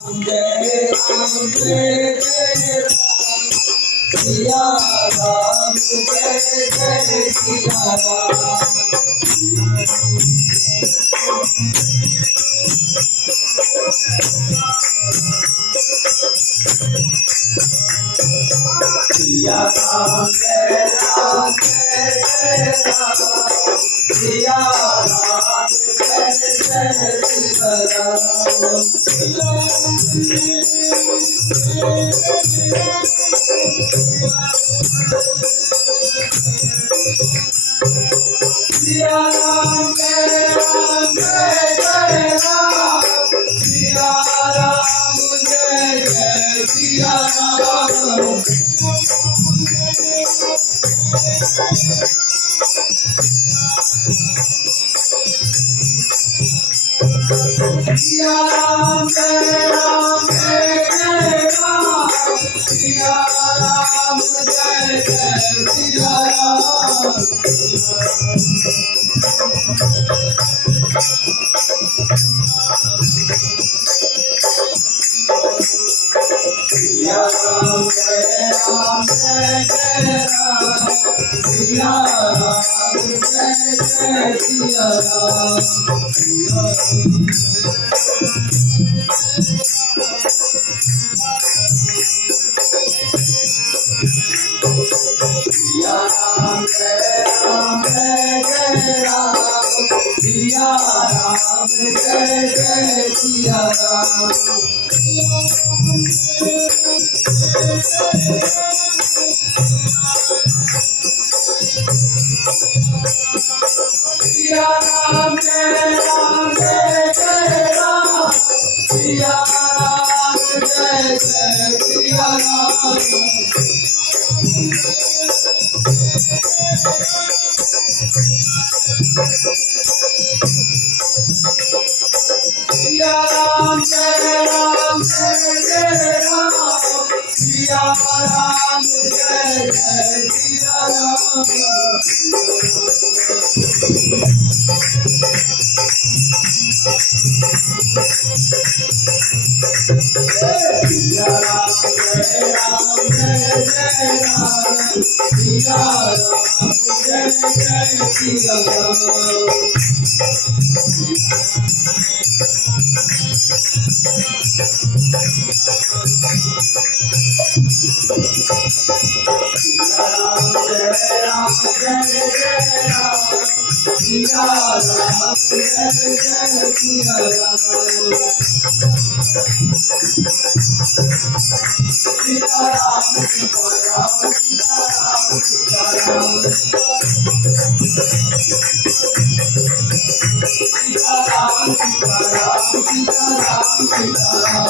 Jai Ram Jai Jai Ram Siya Ram Jai Jai Siya Ram Siya Ram Jai Jai Ram Siya Ram Jai Jai Siya Siya Ram Jai Jai Ram Siya Ram Jai Jai Siya Ram Siya Ram Jai Jai Ram Siya Ram Jai Jai Siya Ram Siya Ram Jai Jai Ram Siya Ram Jai Jai Siya Ram Siya Ram Jai Jai Ram Siya Ram Jai Jai Siya Ram Siya Ram Jai Jai Ram Siya Ram Jai Jai Siya Ram Siya Ram Jai Jai Ram Siya Ram Jai Jai Siya Ram Siya Ram Jai Jai Ram Siya Ram Jai Jai Siya Ram Siya Ram Jai Jai Siya Ram Sitaram Sitaram Sitaram Sitaram Sitaram Sitaram Sitaram Sitaram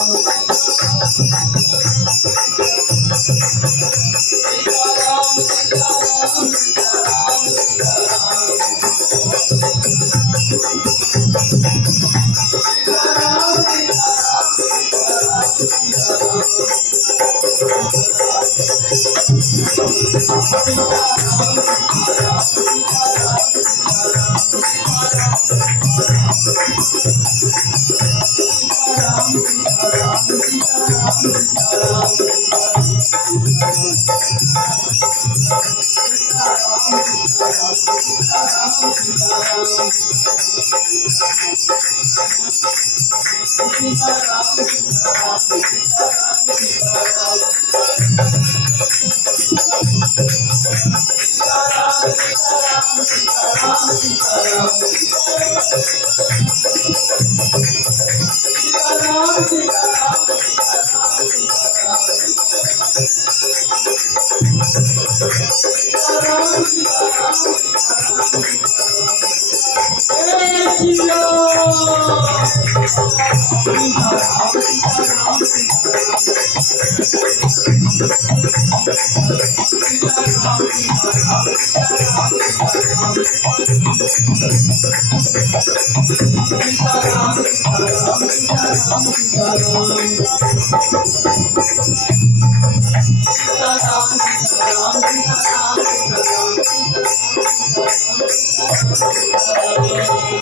Sitaram Sitaram